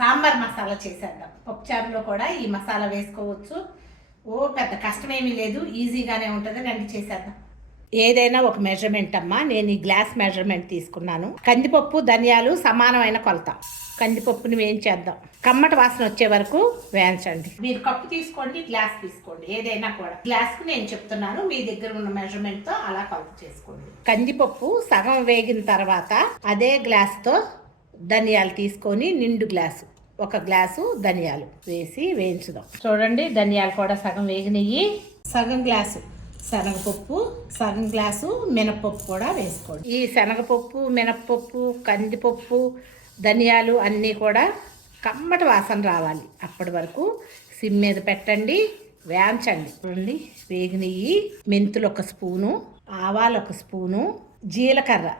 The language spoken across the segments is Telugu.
సాంబార్ మసాలా చేసేద్దాం. పప్పుచారులో కూడా ఈ మసాలా వేసుకోవచ్చు. ఓ పెద్ద కష్టమేమీ లేదు. ఈజీగానే ఉంటుంది. రండి చేసేద్దాం. ఏదైనా ఒక మెజర్మెంట్ అమ్మా. నేను ఈ గ్లాస్ మెజర్మెంట్ తీసుకున్నాను. కందిపప్పు ధనియాలు సమానమైన కొలత. కందిపప్పుని వేయించేద్దాం. కమ్మటి వాసన వచ్చే వరకు వేయించండి. మీరు కప్పు తీసుకోండి గ్లాస్ తీసుకోండి. ఏదైనా కూడా. గ్లాస్కు నేను చెప్తున్నాను మీ దగ్గర ఉన్న మెజర్మెంట్తో అలా కొలత చేసుకోండి. కందిపప్పు సగం వేగిన తర్వాత అదే గ్లాస్తో ధనియాలు తీసుకొని నిండు గ్లాసు ఒక గ్లాసు ధనియాలు వేసి వేయించుదాం. చూడండి ధనియాలు కూడా సగం వేగినవి సగం గ్లాసు శనగపప్పు సగం గ్లాసు మినపప్పు కూడా వేసుకోండి. ఈ శనగపప్పు మినపప్పు కందిపప్పు ధనియాలు అన్నీ కూడా కమ్మటి వాసన రావాలి. అప్పటి వరకు సిమ్ మీద పెట్టండి వేయించండి. చూడండి వేగినవి మెంతులు ఒక స్పూను ఆవాలు ఒక స్పూను జీలకర్ర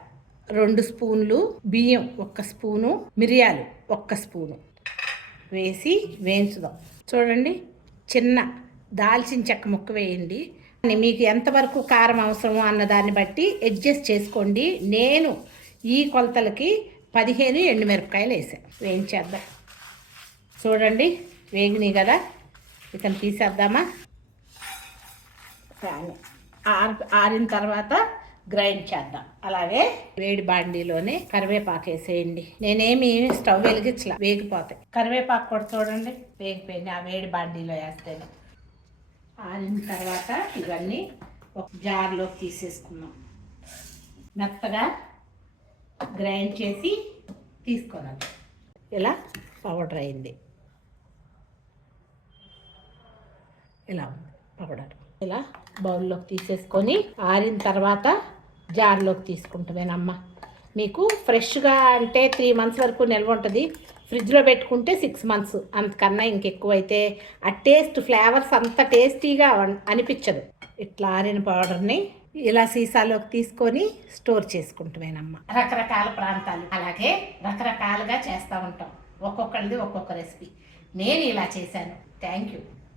రెండు స్పూన్లు బియ్యం ఒక్క స్పూను మిరియాలు ఒక్క స్పూను వేసి వేయించుదాం. చూడండి చిన్న దాల్చిన చెక్క ముక్క వేయండి. మీకు ఎంతవరకు కారం అవసరమో అన్న దాన్ని బట్టి అడ్జస్ట్ చేసుకోండి. నేను ఈ కొలతలకి పదిహేను ఎండుమిరపకాయలు వేసాను. వేయించేద్దాం. చూడండి వేగినాయి కదా. ఇతను తీసేద్దామా? ఆరి ఆరిన తర్వాత గ్రైండ్ చేద్దాం. అలాగే వేడి బాండీలోనే కరివేపాకు వేసేయండి. నేనేమి స్టవ్ వెలిగించలా వేగిపోతాయి. కరివేపాకు కూడా చూడండి వేగిపోయింది. ఆ వేడి బాండీలో వేస్తేనే. ఆరిన తర్వాత ఇవన్నీ ఒక జార్లోకి తీసేసుకున్నాం మెత్తగా గ్రైండ్ చేసి తీసుకున్నాం ఇలా పౌడర్ అయింది. ఇలా ఉంది. పౌడర్. ఇలా బౌల్లోకి తీసేసుకొని ఆరిన తర్వాత జార్లోకి తీసుకుంటామేనమ్మ మీకు ఫ్రెష్గా అంటే త్రీ మంత్స్ వరకు నిల్వ ఉంటుంది. ఫ్రిడ్జ్లో పెట్టుకుంటే సిక్స్ మంత్స్ అంతకన్నా ఇంకెక్కువ అయితే ఆ టేస్ట్ ఫ్లేవర్స్ అంత టేస్టీగా అనిపించదు. ఇట్లా ఆరిన పౌడర్ని ఇలా సీసాలోకి తీసుకొని స్టోర్ చేసుకుంటామేనమ్మ రకరకాల ప్రాంతాలు. అలాగే రకరకాలుగా చేస్తూ ఉంటాం. ఒక్కొక్కరిది ఒక్కొక్క రెసిపీ. నేను ఇలా చేశాను. Thank you.